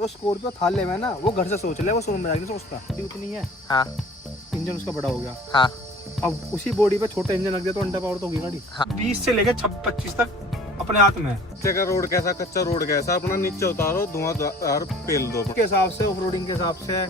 तो स्कॉर्पियो थार ले ना, वो घर से सोच ले, वो शोरूम में जाके सोचता उतनी है। हाँ इंजन उसका बड़ा हो गया। हाँ अब उसी बॉडी पे छोटा इंजन रख दिया तो अंडर पावर तो होगी गाड़ी। हाँ। 20 से लेके 25 तक अपने हाथ में है। का रोड कैसा, कच्चा रोड कैसा, अपना नीचे उतारो, धुआं पेल दो के हिसाब से, ऑफ रोडिंग के हिसाब से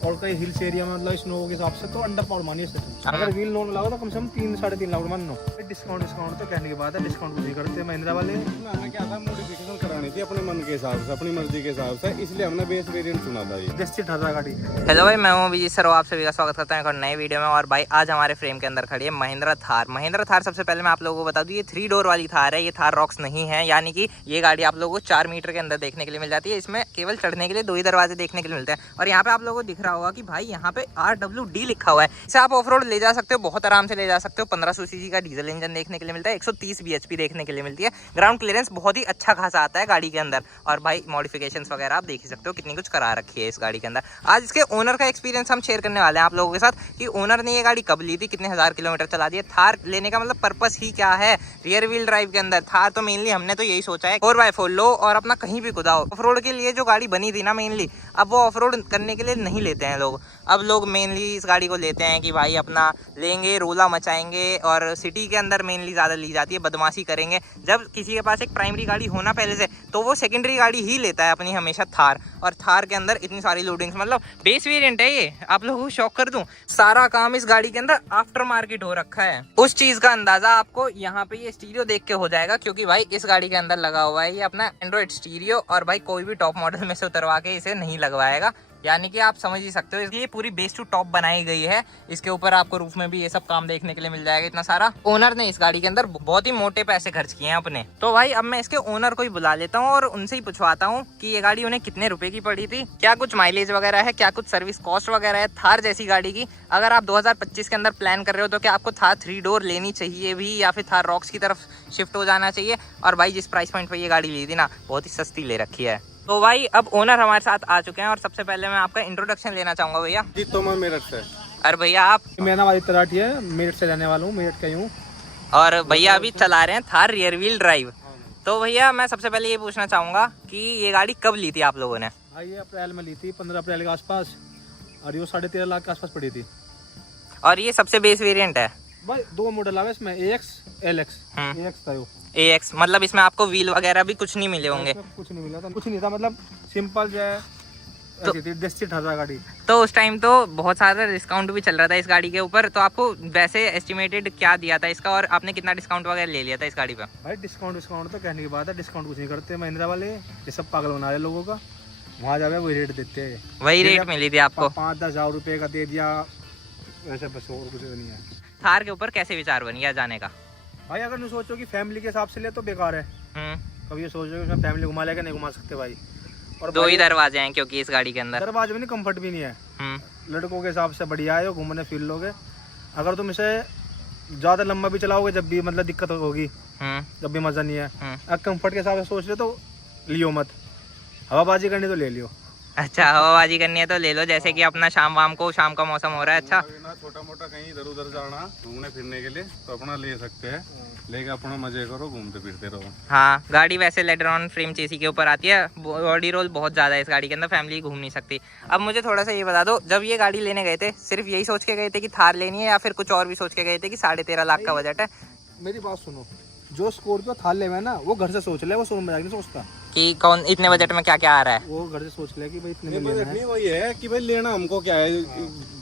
और कई हिल्स एरिया में मतलब स्नो के हिसाब से तो अंडर पावर मानिए सर। अगर व्हील लोन लगाओ तो कम से कम 3-3.5 लाख मान लो। डिस्काउंट तो कहने की बात है, डिस्काउंट कुछ नहीं करते महिंद्रा वाले। हमें क्या था, मॉडिफिकेशन करानी थी अपने मन के हिसाब से, अपनी मर्जी के हिसाब से, इसलिए हमने बेस वेरिएंट चुना था ये। जस्ट 18 गाड़ी। हेलो भाई, मैं हूं अभिजीत सर, आप सभी का स्वागत करता हूं एक और नए वीडियो में। और भाई आज हमारे फ्रेम के अंदर खड़ी है महिंद्रा थार। महिंद्रा थार सबसे पहले मैं आप लोगों को बता दूं, ये 3 डोर वाली थार है, ये थार रॉक्स नहीं है। यानी कि ये गाड़ी आप लोगों को 4 मीटर के अंदर देखने के लिए मिल जाती है। इसमें केवल चढ़ने के लिए 2 ही दरवाजे देखने के लिए मिलते हैं। और यहाँ पे आप लोगों को दिख रहा होगा कि भाई यहाँ पे RWD लिखा हुआ है। इसे आप ऑफ रोड ले जा सकते हो, बहुत आराम से ले जा सकते हो। 1500 सीसी का डीजल इंजन देखने के लिए मिलता है, 130 bhp देखने के लिए मिलती है। ग्राउंड क्लियरेंस बहुत ही अच्छा खासा आता है गाड़ी के अंदर। और भाई मॉडिफिकेशंस वगैरह आप देख ही सकते हो, कितनी कुछ करा रखी है इस गाड़ी के अंदर। आज इसके ओनर का एक्सपीरियंस हम शेयर करने वाले हैं आप लोगों के साथ कि ओनर ने ये गाड़ी कब ली थी, कितने हजार किलोमीटर चला दी है। थार लेने का मतलब पर्पस ही क्या है रियर व्हील ड्राइव के अंदर। थार तो मेनली हमने तो यही सोचा है 4x4 लो और अपना कहीं भी कुदाओ। ऑफ रोड के लिए जो गाड़ी बनी थी ना मेनली, अब वो ऑफ रोड करने के लिए नहीं लेते हैं लोग। अब लोग मेनली इस गाड़ी को लेते हैं कि भाई अपना लेंगे, रोला मचाएंगे। और सिटी के अंदर मेनली ज़्यादा ली जाती है, बदमाशी करेंगे। जब किसी के पास एक प्राइमरी गाड़ी होना पहले से, तो वो सेकेंडरी गाड़ी ही लेता है अपनी हमेशा थार। और थार के अंदर इतनी सारी लोडिंग्स, मतलब बेस वेरिएंट है ये। आप लोगों को शॉक कर दूं, सारा काम इस गाड़ी के अंदर आफ्टर मार्केट हो रखा है। उस चीज का अंदाजा आपको यहाँ पे ये स्टीरियो देख के हो जाएगा, क्योंकि भाई इस गाड़ी के अंदर लगा हुआ है ये अपना एंड्रॉइड स्टीरियो। और भाई कोई भी टॉप मॉडल में से उतरवा के इसे नहीं लगवाएगा। यानी कि आप समझ ही सकते हो, ये पूरी बेस टू टॉप बनाई गई है। इसके ऊपर आपको रूफ में भी ये सब काम देखने के लिए मिल जाएगा। इतना सारा ओनर ने इस गाड़ी के अंदर बहुत ही मोटे पैसे खर्च किए हैं अपने। तो भाई अब मैं इसके ओनर को ही बुला लेता हूँ और उनसे ही पूछवाता हूँ कि ये गाड़ी उन्हें कितने रुपए की पड़ी थी, क्या कुछ माइलेज वगैरह है, क्या कुछ सर्विस कॉस्ट वगैरह है थार जैसी गाड़ी की। अगर आप 2025 के अंदर प्लान कर रहे हो तो क्या आपको थार 3 डोर लेनी चाहिए भी, या फिर थार रॉक्स की तरफ शिफ्ट हो जाना चाहिए। और भाई जिस प्राइस पॉइंट पर ये गाड़ी ली थी ना, बहुत ही सस्ती ले रखी है। तो भाई अब ओनर हमारे साथ आ चुके हैं और सबसे पहले मैं आपका इंट्रोडक्शन लेना चाहूंगा भैया। जी तो मैं मेरठ से। अरे भैया आप? मेरा नाम आदित्य तराठी है, मेरठ से रहने वाला हूँ, मेरठ का ही हूँ। और भैया अभी चला रहे हैं थार रियर व्हील ड्राइव। तो भैया मैं सबसे पहले ये पूछना चाहूंगा कि ये गाड़ी कब ली थी आप लोगों ने? भाई ये अप्रैल में ली थी, 15 अप्रैल के आसपास, और ये 13.5 लाख के आसपास पड़ी थी। और ये सबसे बेस वेरिएंट है भाई 2 मॉडल आवे इसमें, AX LX। AX था वो। AX, मतलब इसमें आपको व्हील वगैरह भी कुछ नहीं मिले होंगे? कुछ नहीं मिला था, कुछ नहीं था, मतलब सिंपल जो है ऐसी थी, 10-18 गाड़ी। तो उस टाइम तो बहुत सारा डिस्काउंट भी चल रहा था इस गाड़ी के ऊपर। तो आपको वैसे एस्टिमेटेड क्या दिया था इसका, और आपने कितना डिस्काउंट वगैरह ले लिया था इस गाड़ी पे? भाई डिस्काउंट तो कहने की बात है, डिस्काउंट कुछ नहीं करते महिंद्रा वाले, ये सब पागल बना रहे लोगों का। वहाँ जावे वही रेट देते हैं, वही रेट मिली थी आपको? 5-10 हजार रुपये का दे दिया वैसे, बस और कुछ नहीं है। थार के ऊपर कैसे विचार बन गया जाने का? भाई अगर नहीं सोचो कि फैमिली के हिसाब से ले तो बेकार है। कभी ये सोचो कि फैमिली घुमा लेगा, नहीं घुमा सकते भाई। और 2 ही दरवाजे हैं क्योंकि इस गाड़ी के अंदर। दरवाजे में नहीं, कंफर्ट भी नहीं है। लड़कों के हिसाब से बढ़िया है, घूमने फिर लोगे। अगर तुम इसे ज़्यादा लंबा भी चलाओगे, जब भी मतलब दिक्कत होगी, जब भी मज़ा नहीं है। अगर कंफर्ट के हिसाब से सोच रहे तो लियो मत, हवाबाजी करनी तो ले लियो। अच्छा, हवाबाजी करनी है तो ले लो, जैसे कि अपना शाम का मौसम हो रहा है। अच्छा, छोटा मोटा कहीं इधर उधर जाना घूमने फिरने के लिए तो अपना ले सकते हैं, लेके अपना मजे करो, घूमते फिरते रहो। हाँ, गाड़ी वैसे लेडरॉन फ्रेम चेसी के ऊपर आती है, बॉडी रोल बहुत ज़्यादा है इस गाड़ी के अंदर, फैमिली घूम नहीं सकती। अब मुझे थोड़ा सा ये बता दो, जब ये गाड़ी लेने गए थे सिर्फ यही सोच के गए थे कि थार लेनी है, या फिर कुछ और भी सोच के गए थे कि 13.5 लाख का बजट है? मेरी बात सुनो, जो स्कॉर्पियो थार ले ना, वो घर से सोच ले, वो शोरूम में जाके नहीं सोचता कि कौन इतने बजट में क्या क्या आ रहा है। वो घर से सोच ले कि भाई इतने में बजट लेना है। नहीं, वही है कि भाई लेना हमको क्या है,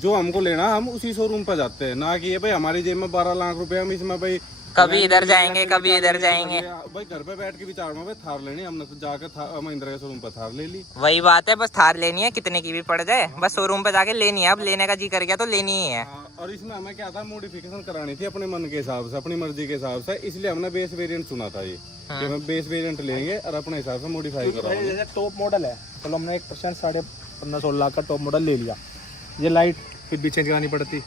जो हमको लेना हम उसी शोरूम पर जाते हैं, ना कि ये भाई हमारी जेब में 12 लाख रुपए हम इसमें भाई कभी इधर जाएंगे कभी इधर जाएंगे। भाई घर पे बैठ के विचार में भाई थार लेनी, हमने तो जाकर महिंद्रा के शोरूम पर थार ले ली। वही बात है, बस थार लेनी है, कितने की भी पड़ जाए, बस शोरूम पे जाके लेनी है। अब लेने का जी कर गया तो लेनी ही है। और इसमें हमें क्या था, मॉडिफिकेशन करानी थी अपने मन के हिसाब से, अपनी मर्जी के हिसाब से, इसलिए हमने बेस वेरिएंट चुना था ये कि हम बेस वेरिएंट लेंगे और अपने हिसाब से मॉडिफाई कराएंगे। जैसे टॉप मॉडल है, चलो हमने 1% 15.5-16 लाख का टॉप मॉडल ले लिया। ये लाइट फिर भी चेंज करानी पड़ती,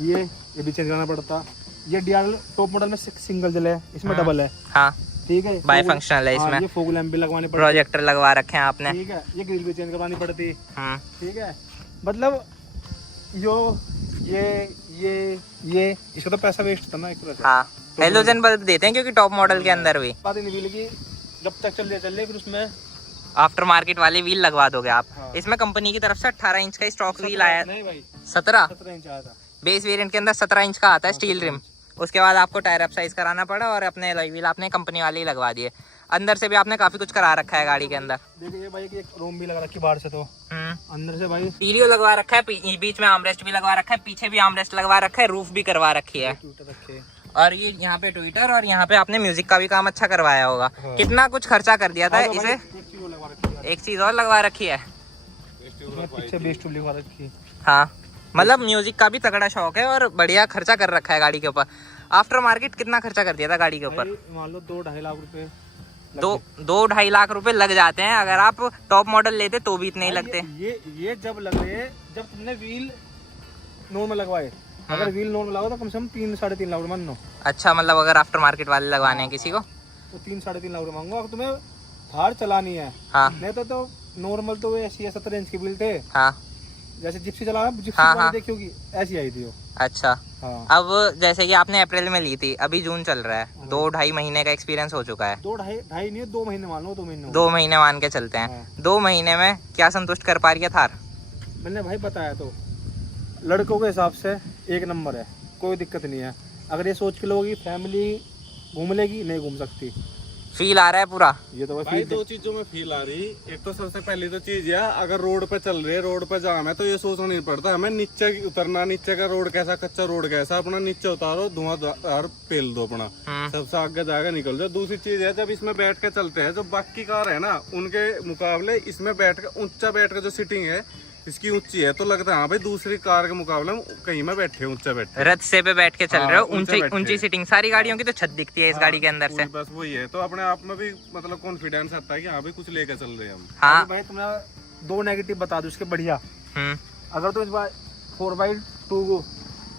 ये भी चेंज कराना पड़ता। ये DRL टॉप मॉडल में सिंगल जल है, इसमें डबल है। हाँ, ठीक है, बाई फंक्शनल है इसमें। ये फॉग लैंप भी लगवाने पड़ते, प्रोजेक्टर लगवा रखे हैं आपने। ठीक है, ये ग्रिल भी चेंज करवानी पड़ती। ठीक है, मतलब ये इसका तो पैसा वेस्ट था ना एक तरह से। हाँ, हेलोजन बल्ब देते हैं क्योंकि टॉप मॉडल के अंदर भी बात ही नहीं लगी, जब तक चल रही फिर उसमें आफ्टर मार्केट वाले व्हील लगवा दोगे आप। हाँ। इसमें कंपनी की तरफ से 18 इंच का स्टॉक व्हील आया। नहीं भाई, 17 17 इंच आया था। बेस वेरिएंट के अंदर 17 इंच का आता है स्टील 17 रिम। उसके बाद आपको टायर अप साइज कराना पड़ा और अपने अलॉय व्हील आपने कंपनी वाले ही लगवा दिए। अंदर से भी आपने काफी कुछ करा रखा है गाड़ी के अंदर। देखिए भाई कि एक रोम भी लगा रखी बाहर से, तो अंदर से भाई पीलियो लगवा रखा है, बीच में आर्मरेस्ट भी लगवा रखा है, पीछे भी आर्मरेस्ट लगवा रखा है, रूफ भी करवा रखी है। ट्विटर रखे। और ये यहाँ पे ट्विटर और यहाँ पे आपने म्यूजिक का भी काम अच्छा करवाया होगा। हाँ। कितना कुछ खर्चा कर दिया था हाँ तो इसे। भाई, एक चीज और लगवा रखी है। एक चीज और लगवा रखी है, इसमें पीछे बेस ट्यूब लगवा रखी है। हाँ मतलब म्यूजिक का भी तगड़ा शौक है और बढ़िया खर्चा कर रखा है गाड़ी के ऊपर। आफ्टर मार्केट कितना खर्चा कर दिया था गाड़ी के ऊपर। भाई मान लो 2-2.5 लाख रुपए 2-2.5 लाख रुपए लग जाते हैं। अगर आप टॉप मॉडल लेते तो भी इतने ही लगते। ये जब लगे जब तुमने व्हील नॉर्मल लगवाए। अगर व्हील नॉर्मल लगाओ तो कम से कम 3-3.5 लाख रुपए मान लो। अच्छा मतलब अगर आफ्टर मार्केट वाले लगवाने हैं किसी को तो 3-3.5 लाख रुपए मांगो। अगर तुम्हें थार चलानी है, हाँ नहीं तो नॉर्मल तो ऐसी 17 इंच के व्हील थे। हाँ जैसे जिप्सी चला, जिप्सी हाँ, हाँ। देखी होगी, ऐसी आई थी वो। अच्छा। हाँ। अब जैसे कि आपने अप्रैल में ली थी, अभी जून चल रहा है, 2-2.5 महीने का एक्सपीरियंस हो चुका है। 2-2.5 नहीं, 2 महीने मान लो, 2 महीने 2 महीने मान के चलते हैं। हाँ। 2 महीने में क्या संतुष्ट कर पा रही है थार। मैंने भाई बताया तो लड़कों के हिसाब से एक नंबर है, कोई दिक्कत नहीं है। अगर ये सोच के लोगी फैमिली घूम लेगी, नहीं घूम सकती। फील आ रहा है पूरा। ये तो भाई 2 चीजों में फील आ रही। एक तो सबसे पहली तो चीज है, अगर रोड पे चल रहे, रोड पे जाम है तो ये सोचना नहीं पड़ता हमें नीचे उतरना, नीचे का रोड कैसा, कच्चा रोड कैसा, अपना नीचे उतारो, धुआंधार पेल दो अपना, सबसे आगे जाकर निकल जाओ। दूसरी चीज है, जब इसमें बैठ के चलते हैं, जो बाकी कार है ना उनके मुकाबले इसमें बैठ के ऊंचा बैठ के जो सीटिंग है इसकी ऊंची है, तो लगता है हाँ भाई दूसरी कार के मुकाबले कहीं में बैठे ऊंचा बैठे रथ से पे बैठ के चल रहे हो। हाँ, ऊंचा बैठे। ऊंची सीटिंग। सारी गाड़ियों की तो छत दिखती है इस गाड़ी के अंदर से। बस वही है, तो अपने आप में भी मतलब कॉन्फिडेंस आता है कि हाँ भाई कुछ लेके चल रहे हैं हम। हाँ भाई तुम्हें 2 नेगेटिव बता दूं इसके बढ़िया। अगर तुम इस बार 4x2 को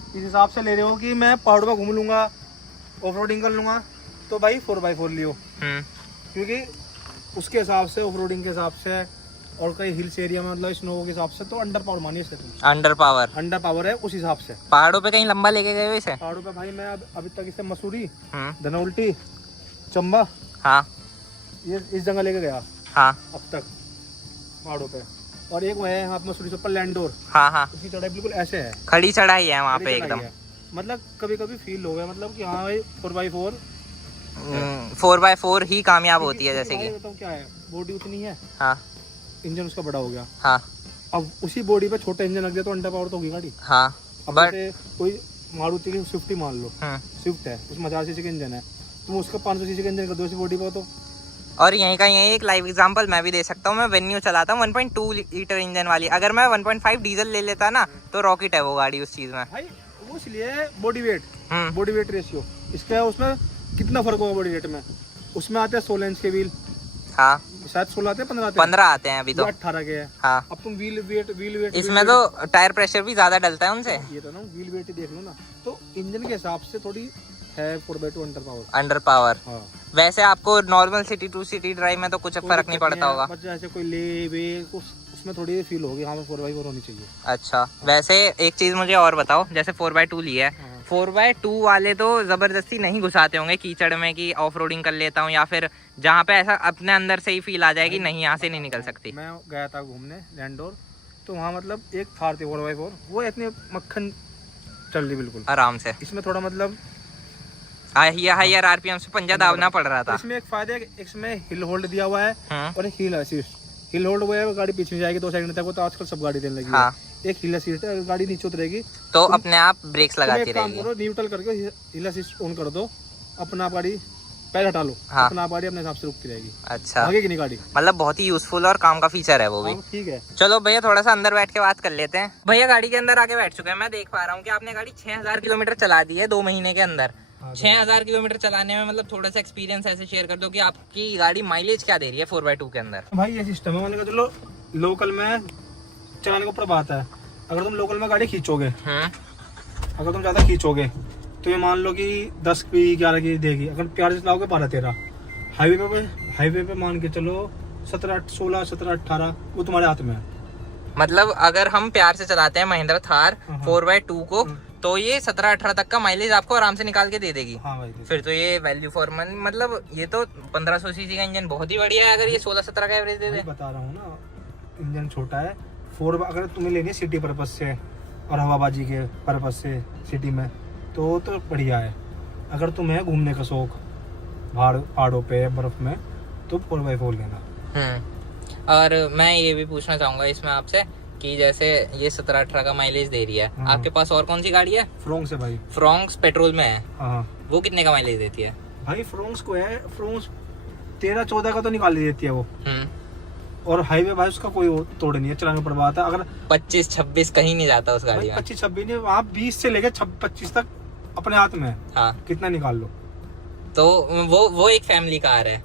इस हिसाब से ले रहे हो कि मैं पहाड़ों पर घूम लूंगा, ऑफ रोडिंग कर लूंगा, तो भाई 4x4 लियो। क्योंकि उसके हिसाब से, ऑफ रोडिंग के हिसाब से और कई हिल्स एरिया में मतलब स्नो के हिसाब से तो अंडर पावर मानिए इसे तुम। अंडर पावर है उस हिसाब से। पहाड़ों पे कहीं लंबा लेके गए हो इसे। पहाड़ों पे भाई मैं अभी तक इसे मसूरी, धनौल्टी, चंबा, हाँ ये इस जगह लेके गया हाँ अब तक पहाड़ों पे। और एक वह है यहाँ पे मसूरी से ऊपर लैंडोर, हाँ हाँ उसकी चढ़ाई बिल्कुल ऐसे है, खड़ी चढ़ाई है वहाँ पे बड़ी एकदम। चढ़ाई है। मतलब कभी कभी फील हो गया मतलब कि हाँ भाई 4x4 4x4 ही कामयाब होती है। जैसे कि बताऊँ क्या है, बॉडी उतनी है, हाँ इंजन उसका बड़ा हो गया। हाँ अब उसी बॉडी पे छोटा इंजन लग गया तो अंडर पावर तो होगी गाड़ी। हाँ अब बट जैसे कोई मारुति की स्विफ्ट ही मान लो, स्विफ्ट है उसमें 1000 सीसी का इंजन है, तुम उसका 500 सीसी का इंजन कर दो उसी बॉडी पे तो। और यहीं का यही एक लाइव एग्जांपल मैं भी दे सकता हूँ। मैं वेन्यू चलाता हूँ 1.2 लीटर इंजन वाली। अगर मैं 1.5 डीजल ले लेता ना तो रॉकेट है वो गाड़ी उस चीज में। भाई वो इसलिए बॉडी वेट रेशियो इसका उसमें कितना फर्क होगा बॉडी वेट में। उसमें आते हैं 16 इंच के व्हील, हाँ शायद 16 आते हैं, 15 आते हैं, 15 आते हैं अभी तो। 18 के है। हाँ अब तुम व्हील वेट इसमें तो टायर प्रेशर भी ज्यादा डलता है उनसे। ये तो ना व्हील वेट ही देख लो ना, तो इंजन के हिसाब से थोड़ी है 4x2 अंडर पावर। हाँ। वैसे आपको normal city to city drive में तो कुछ फर्क नहीं पड़ता होगा। बस जैसे कोई ले वे उसमें थोड़ी फील होगी हाँ 4x4 होनी चाहिए। अच्छा वैसे एक चीज मुझे और बताओ, जैसे 4x2 ली है, 4x2 वाले तो जबरदस्ती नहीं घुसाते होंगे कीचड़ में कि ऑफ रोडिंग कर लेता हूँ, या फिर जहाँ पे ऐसा अपने अंदर से ही फील आ जाएगी नहीं यहाँ से नहीं निकल सकती। मैं गया था घूमने लैंडोर, तो वहाँ मतलब एक थार थी 4x4, वो इतने मक्खन चल रही बिल्कुल आराम से। इसमें थोड़ा मतलब हायर आरपीएम से पंजा दावना पड़ रहा था। इसमें एक फायदा है, इसमें हिल होल्ड दिया हुआ है और एक हिल असिस्ट। हिल होल्ड हुआ है, गाड़ी पीछे में जाएगी 2 सेकंड तक, वो तो आजकल सब गाड़ी देने लगी है। एक हिल असिस्ट है, गाड़ी नीचे उतरेगी तो अपने आप ब्रेक्स लगाती रहेगी। न्यूट्रल करके हिल असिस्ट ऑन कर दो, अपना आप गाड़ी पैर हटा लो, अपना आप गाड़ी अपने हिसाब से रुकती रहेगी। अच्छा आगे नहीं गाड़ी, मतलब बहुत ही यूजफुल और काम का फीचर है वो भी। ठीक है। चलो भैया थोड़ा सा अंदर बैठ के बात कर लेते हैं। भैया गाड़ी के अंदर आके बैठ चुके हैं, मैं देख पा रहा हूँ कि आपने गाड़ी 6000 किलोमीटर चला दी है 2 महीने के अंदर। 6000 किलोमीटर चलाने में मतलब थोड़ा सा एक्सपीरियंस ऐसे शेयर कर दो कि आपकी गाड़ी माइलेज क्या दे रही है 4x2 के अंदर। भाई ये सिस्टम है, मान के चलो लोकल में चलाने के ऊपर बात है। अगर तुम लोकल में गाड़ी खींचोगे, अगर तुम ज्यादा खींचोगे तो ये मान लो कि 10 की 11 की देगी। अगर प्यार से चलाओगे 12-13। हाईवे पे मान के चलो 17-16, 17-18, वो तुम्हारे हाथ में है। मतलब अगर हम प्यार से चलाते हैं महिंद्रा थार 4x2 को तो ये 17-18 तक का माइलेज आपको आराम से निकाल के दे देगी। हाँ भाई फिर तो ये वैल्यू फॉर मनी, मतलब ये तो 1500 सीसी का इंजन बहुत ही बढ़िया है अगर ये 16-17 का एवरेज दे दे। बता रहा हूँ ना, इंजन छोटा है। 4 अगर तुम्हें लेनी है सिटी पर्पज से और हवाबाजी के पर्पज से सिटी में तो बढ़िया है। अगर तुम्हें घूमने का शौक पहाड़ों पे बर्फ में तो 4x4 लेना। और मैं ये भी पूछना चाहूंगा इसमें आपसे कि जैसे ये 17-18 का माइलेज दे रही है, आपके पास और कौन सी गाड़ी है? फ्रोंक्स है भाई। फ्रोंक्स पेट्रोल में है। हाँ वो कितने का माइलेज देती है? भाई फ्रोंक्स को है, फ्रोंक्स 13-14 का तो निकाल देती है वो। और हाईवे भाई उसका कोई तोड़ नहीं है, चलाने पर बात है। अगर 25-26 कहीं नहीं जाता उस गाड़ी में। 25-26 नहीं, वहाँ 20 से लेके 25 तक अपने हाथ में है। हाँ, कितना निकाल लो। तो वो एक फैमिली कार है।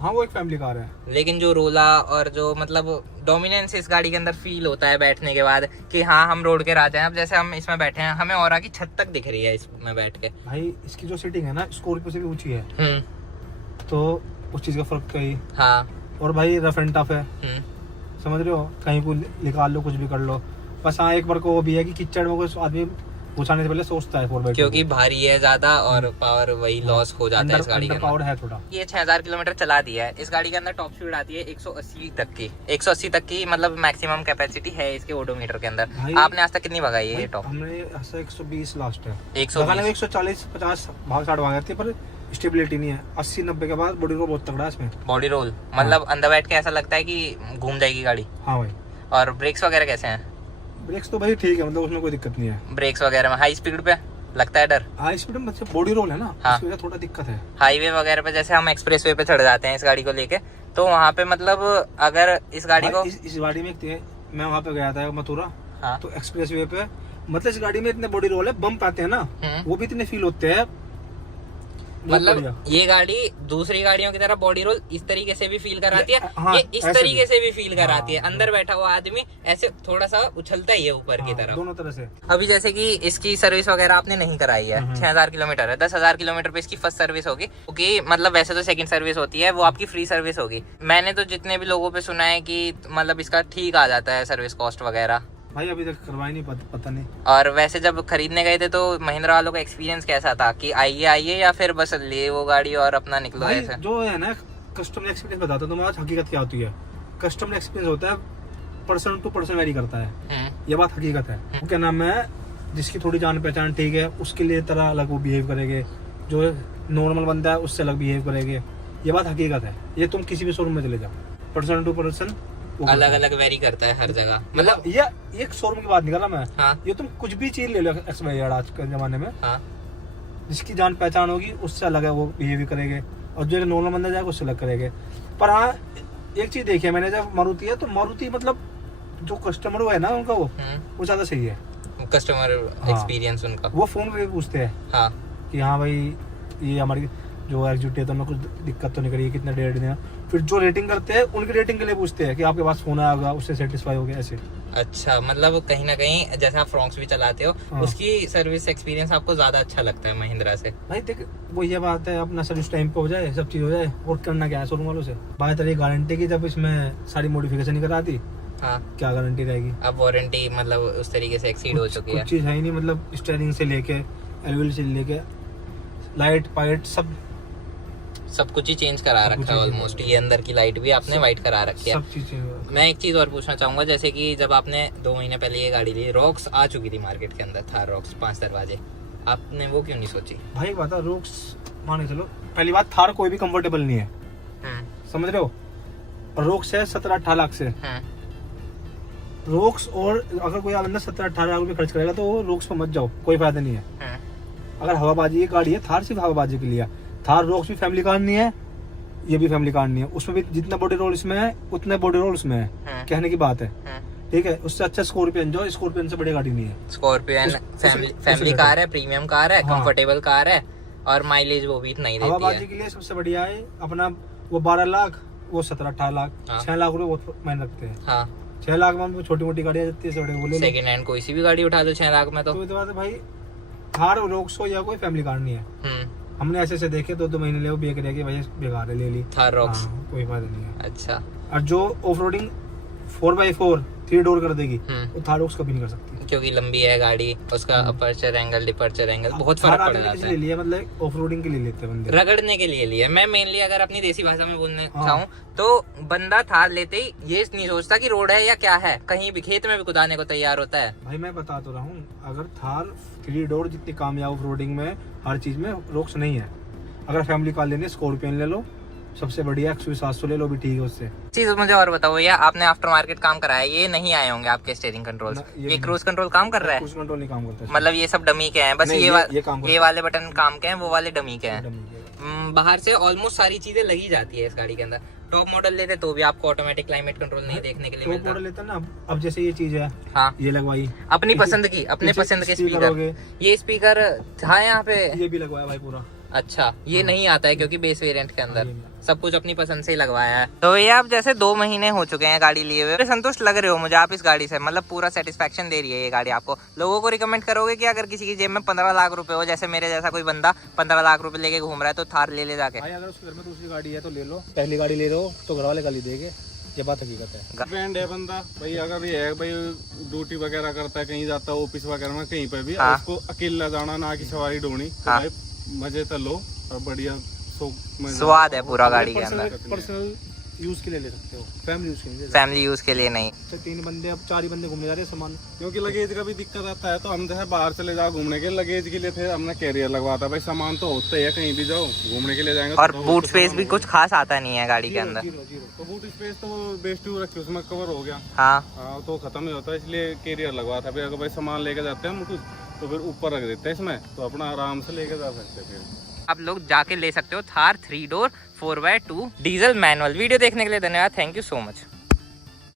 हाँ वो एक फैमिली कार है। लेकिन जो रोला और जो मतलब डोमिनेंस इस गाड़ी के अंदर फील होता है बैठने के बाद कि हाँ हम रोड के राजा हैं। अब जैसे हम इसमें बैठे हैं, हमें और की छत तक दिख रही है इसमें बैठ के। भाई इसकी जो सीटिंग है ना स्कॉर्पियो से भी ऊंची है, तो उस चीज का फर्क क्या ही। हाँ। और भाई रफ एंड टफ है, समझ रहे हो, कहीं को निकाल लो, कुछ भी कर लो। बस हाँ एक बार को वो भी है कि कीचड़ में कोई आदमी घुसाने से पहले सोचता है 4x4 क्योंकि भारी है ज्यादा और पावर वही लॉस हो जाता है इस गाड़ी के अंदर। पावर है थोड़ा। ये 6000 किलोमीटर चला दिया है। इस गाड़ी के अंदर टॉप स्पीड आती है 180 तक की। 180 तक की मतलब मैक्सिमम कैपेसिटी है इसके ओडोमीटर के अंदर। आपने आज तक कितनी भगाई है ये टॉप? हमने 120 लास्ट है। 140-140 भाग 60 भाग जाती है, पर स्टेबिलिटी नहीं है। 80-90 के बाद बॉडी रोल बहुत तगड़ा है इसमें। बॉडी रोल मतलब अंदर बैठ के ऐसा लगता है कि घूम जाएगी गाड़ी। हाँ भाई। और ब्रेक्स वगैरह कैसे हैं? ब्रेक्स तो भाई ठीक है, मतलब उसमें कोई दिक्कत नहीं है। ब्रेक्स वगैरह में हाई स्पीड पे लगता है डर? हाई स्पीड में मतलब बॉडी रोल है ना, हाँ। इसकी वजह थोड़ा दिक्कत है। हाईवे वगैरह पे जैसे हम एक्सप्रेस वे पे चढ़ जाते हैं इस गाड़ी को लेके, तो वहाँ पे मतलब अगर इस गाड़ी को इस गाड़ी में मैं वहाँ पे गया था मथुरा, हाँ। तो एक्सप्रेस वे पे मतलब इस गाड़ी में इतने बॉडी रोल है, बम्प आते हैं ना वो भी इतने फील होते हैं। मतलब ये गाड़ी दूसरी गाड़ियों की तरह बॉडी रोल इस तरीके से भी फील कराती है, हाँ, ये इस तरीके से भी फील हाँ, कराती है। अंदर बैठा हुआ आदमी ऐसे थोड़ा सा उछलता ही है ऊपर की तरफ, दोनों तरह से। अभी जैसे कि इसकी सर्विस वगैरह आपने नहीं कराई है, 6000 किलोमीटर है, 10,000 किलोमीटर पे इसकी फर्स्ट सर्विस होगी, क्योंकि मतलब वैसे तो सेकंड सर्विस होती है, वो आपकी फ्री सर्विस होगी। मैंने तो जितने भी लोगों पे सुना है कि मतलब इसका ठीक आ जाता है सर्विस कॉस्ट वगैरह। भाई अभी तक करवाई नहीं, पता नहीं। और वैसे जब खरीदने गए थे तो महिंद्रा वालों का एक्सपीरियंस कैसा था कि आइए या फिर बस ले वो गाड़ी और अपना निकलो ऐसे? जो है ना कस्टमर एक्सपीरियंस बताता हूं, तो आज हकीकत क्या होती है। कस्टमर एक्सपीरियंस होता है पर्सन टू पर्सन वेरी करता है, ये बात हकीकत है। क्या नाम है, जिसकी थोड़ी जान पहचान ठीक है उसके लिए तरह अलग वो बिहेव करेंगे, जो नॉर्मल बंदा है उससे अलग बिहेव करेंगे, ये बात हकीकत है। ये तुम किसी भी शोरूम में चले जाओ, पर्सन टू पर्सन अलग अलग वेरी करता है हर जगह। मतलब ये एक शोरूम की बात नहीं कर रहा मैं। हाँ। ये तुम कुछ भी चीज ले लो XYZ आज के जमाने में, हाँ। जिसकी जान पहचान होगी उससे अलग है वो बिहेव करेंगे, और जो नॉर्मल बंदा जाएगा उससे अलग करेंगे। पर हाँ एक चीज देखी है मैंने, जब मारुति है तो मारुति मतलब जो कस्टमर है ना उनका वो ज्यादा सही है। कस्टमर एक्सपीरियंस उनका, वो फोन पे पूछते हैं हाँ कि हाँ भाई ये हमारी जो एग्जीक्यूटिव है तो उन्हें कुछ दिक्कत तो नहीं करी, कितना डेट देना। फिर जो रेटिंग करते हैं उनकी रेटिंग के लिए पूछते हैं कि आपके पास फोन आया होगा, उससे सेटिस्फाई हो गया ऐसे। अच्छा, मतलब कहीं ना कहीं जैसे आप फ्रॉक्स भी चलाते हो, हाँ। उसकी सर्विस एक्सपीरियंस आपको ज्यादा अच्छा लगता है महिंद्रा से? भाई देख वो ये बात है, अपना सर्विस टाइम पे हो जाए, सब चीज हो जाए, और करना क्या है शोरूम वालों से। बात रही गारंटी की, जब इसमें सारी मॉडिफिकेशन नहीं कराती, हाँ, क्या गारंटी रहेगी? अब वारंटी मतलब उस तरीके से एक्सीड हो चुकी है। कुछ चीज है ही नहीं, मतलब स्टीयरिंग से लेके एलवीएल से लेके लाइट पाइट सब कुछ ही चेंज करा रखा है ऑलमोस्ट। ये अंदर की लाइट भी आपने वाइट करा रखी है। सब चीजें। मैं एक चीज और पूछना चाहूंगा, जैसे कि जब आपने 2 महीने पहले ये गाड़ी ली, रॉक्स आ चुकी थी मार्केट के अंदर, थार रॉक्स 5 दरवाजे, आपने वो क्यों नहीं सोची? भाई बात है रॉक्स, माने चलो पहली बात थार कोई भी कंफर्टेबल नहीं है, समझ रहे हो। रॉक्स है 17-18 लाख से रॉक्स, और अगर कोई बंदा 17-18 लाख रुपए खर्च करेगा तो रॉक्स पे मत जाओ, कोई फायदा नहीं है। अगर हवाबाजी की गाड़ी है, थार सिर्फ हवाबाजी के लिए, थार रॉक्स भी फैमिली कार नहीं है, ये भी फैमिली कार नहीं है। उसमें भी जितना बॉडी रोल इसमें है उतने बॉडी रोल उसमें है, कहने की बात है, ठीक है। उससे अच्छा स्कॉर्पियन, जो स्कॉर्पियन से बड़ी गाड़ी नहीं है। स्कॉर्पियन फैमिली कार है, प्रीमियम कार है, कंफर्टेबल कार है, और माइलेज वो भी इतना ही देती है। हवाबाजी के लिए सबसे बढ़िया है अपना, वो 12 लाख, वो 17-18 लाख, 6 लाख रुपए बहुत मायने रखते हैं। हाँ, 6 लाख में छोटी मोटी गाड़ी जाती है, सेकंड हैंड कोई सी भी गाड़ी उठा दो 6 लाख में तो बात है भाई। थार रॉक्स हो या कोई फैमिली कार नहीं है। हमने ऐसे देखे 2 महीने ले वो बेच रहे कि भाई बेकार है, ले ली थार रॉक्स, कोई फायदा नहीं है। अच्छा। और जो ऑफ रोडिंग 4x4 3 डोर कर देगी, वो थार रॉक्स कभी नहीं कर सकती, क्योंकि लंबी है गाड़ी, उसका अपर्चर एंगल डिपर्चर एंगल बहुत फर्क पड़ जाता है। लिए मतलब ऑफ रोडिंग के लिए लेते हैं बंदे, रगड़ने के लिए लिया। मैं मेनली अगर अपनी देसी भाषा में बोलने चाहूँ तो बंदा थार लेते ही ये नहीं सोचता कि रोड है या क्या है, कहीं भी खेत में भी कुदाने को तैयार होता है। भाई मैं बता तो रहा हूँ, अगर थार 3 डोर जितनी कामयाब ऑफ रोडिंग में हर चीज में रॉक्स नहीं है। अगर फैमिली कार लेनी है स्कॉर्पियन ले लो, सबसे बढ़िया XUV 700 ले लो भी ठीक है उससे। चीज मुझे और बताओ भैया, आपने आफ्टर मार्केट काम कराया, ये नहीं आए होंगे आपके स्टीयरिंग कंट्रोल, ये क्रूज कंट्रोल काम कर रहा है? क्रूज कंट्रोल नहीं काम करता, मतलब ये सब डमी के हैं बस, ये वाले बटन काम के हैं, वो वाले डमी के हैं। बाहर से ऑलमोस्ट सारी चीजें लगी जाती है इस गाड़ी के अंदर। टॉप मॉडल लेते तो भी आपको ऑटोमेटिक क्लाइमेट कंट्रोल नहीं देखने के लिए मिलता। टॉप मॉडल लेता ना, अब जैसे ये चीज है, हाँ, ये लगवाई अपनी पसंद की, अपने पसंद के स्पीकर, ये स्पीकर था यहाँ पे, ये भी लगवाया भाई पूरा। अच्छा, ये नहीं आता है क्योंकि बेस वेरिएंट के अंदर सब कुछ अपनी पसंद से ही लगवाया है। तो ये आप जैसे 2 महीने हो चुके हैं गाड़ी लिए हुए, संतुष्ट लग रहे हो मुझे आप इस गाड़ी से, मतलब पूरा सेटिस्फेक्शन दे रही है ये गाड़ी आपको। लोगों को रिकमेंड करोगे कि अगर किसी की जेब में 15 लाख रुपए हो, जैसे मेरे जैसा कोई बंदा 15 लाख रुपए लेके घूम रहा है, तो थार ले जाके? भाई अगर उसके घर में दूसरी गाड़ी है तो ले लो, पहली गाड़ी ले लो तो घर वाले गाली देंगे, ये बात हकीकत है। डिपेंड है बंदा भाई, अगर ये है भाई ड्यूटी वगैरह करता है, कहीं जाता है ऑफिस वगैरह में, कहीं पे भी उसको अकेला जाना ना कि सवारी ढूंढनी, तो भाई मजे तो लो और बढ़िया स्वाद है पूरा गाड़ी के अंदर। पर्सनल यूज के लिए ले सकते हो, फैमिली यूज के लिए, फैमिली यूज के लिए नहीं। 3 बंदे अब 4 ही बंदे घूमने जा रहे हैं सामान, क्योंकि लगेज का भी दिक्कत आता है, तो हम जो है बाहर चले जाओ घूमने के, लगेज के लिए फिर हमने कैरियर लगवाता भाई, सामान तो होता ही है, कहीं भी जाओ घूमने के लिए जाएंगे। और बूट स्पेस भी कुछ खास आता नहीं है गाड़ी के अंदर, तो बूट स्पेस तो बेस्ट रखी, उसमें कवर हो गया, हाँ तो खत्म ही होता है, इसलिए कैरियर लगवाता है। अगर भाई सामान लेके जाते हैं हम कुछ, तो फिर ऊपर रख देते हैं इसमें, तो अपना आराम से लेके जा सकते हैं। फिर आप लोग जाके ले सकते हो Thar 3 door 4x2 diesel manual. Video देखने के लिए धन्यवाद, थैंक यू सो मच।